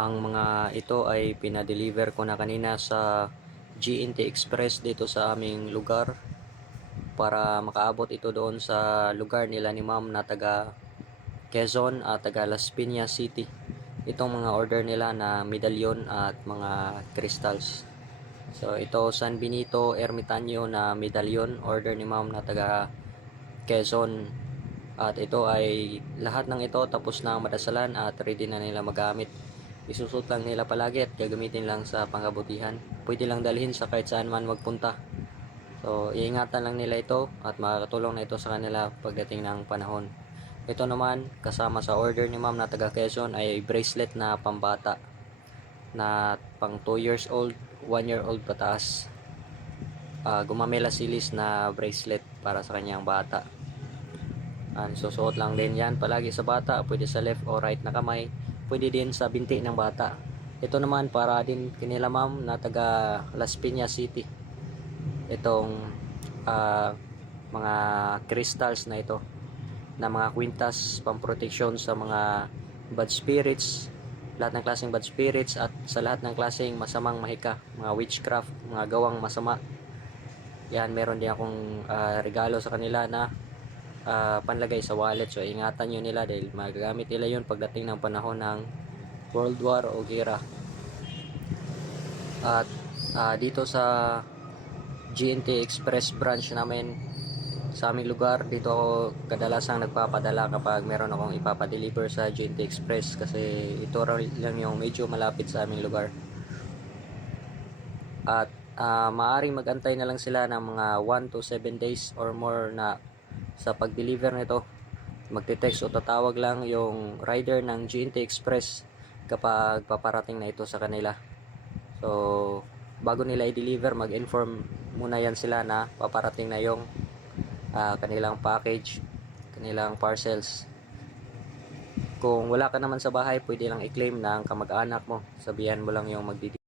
Ang mga ito ay pinadeliver ko na kanina sa GNT Express dito sa aming lugar para makaabot ito doon sa lugar nila ni ma'am na taga Quezon at taga Las Piñas City. Itong mga order nila na medalyon at mga crystals. So ito San Benito Ermitaño na medalyon order ni ma'am na taga Quezon. At ito ay lahat ng ito tapos na madasalan at ready na nila magamit. Isusot lang nila palagi at gagamitin lang sa pangabutihan. Pwede lang dalhin sa kahit saan man magpunta. So, iingatan lang nila ito at makakatulong na ito sa kanila pagdating ng panahon. Ito naman, kasama sa order ni ma'am na taga Quezon ay bracelet na pambata na pang 2 years old, 1 year old pataas. Ah, gumamela silis na bracelet para sa kanyang bata. Ang susuot lang din yan palagi sa bata, pwede sa left or right na kamay, pwede din sa binti ng bata. Ito naman para din kanila ma'am na taga Las Piñas City. Itong ah, mga crystals na ito na mga kwintas pamproteksyon sa mga bad spirits, lahat ng klaseng bad spirits at sa lahat ng klaseng masamang mahika, mga witchcraft, mga gawang masama. Yan, meron din akong ah, regalo sa kanila na ah, panlagay sa wallet. So, ingatan nyo nila dahil magagamit nila yun pagdating ng panahon ng World War o gera. At ah, dito sa GNT Express branch namin sa aming lugar, dito ako kadalasang nagpapadala kapag meron akong ipapadeliver sa GNT Express kasi ito lang yung medyo malapit sa aming lugar. At ah, maaring magantay na lang sila ng mga 1 to 7 days or more na sa pag-deliver nito. Magte-text o tatawag lang yung rider ng GNT Express kapag paparating na ito sa kanila. So, bago nila i-deliver, mag-inform muna yan sila na paparating na yung ah, kanilang package, kanilang parcels. Kung wala ka naman sa bahay, pwede lang i-claim ng kamag-anak mo. Sabihan mo lang yung magdi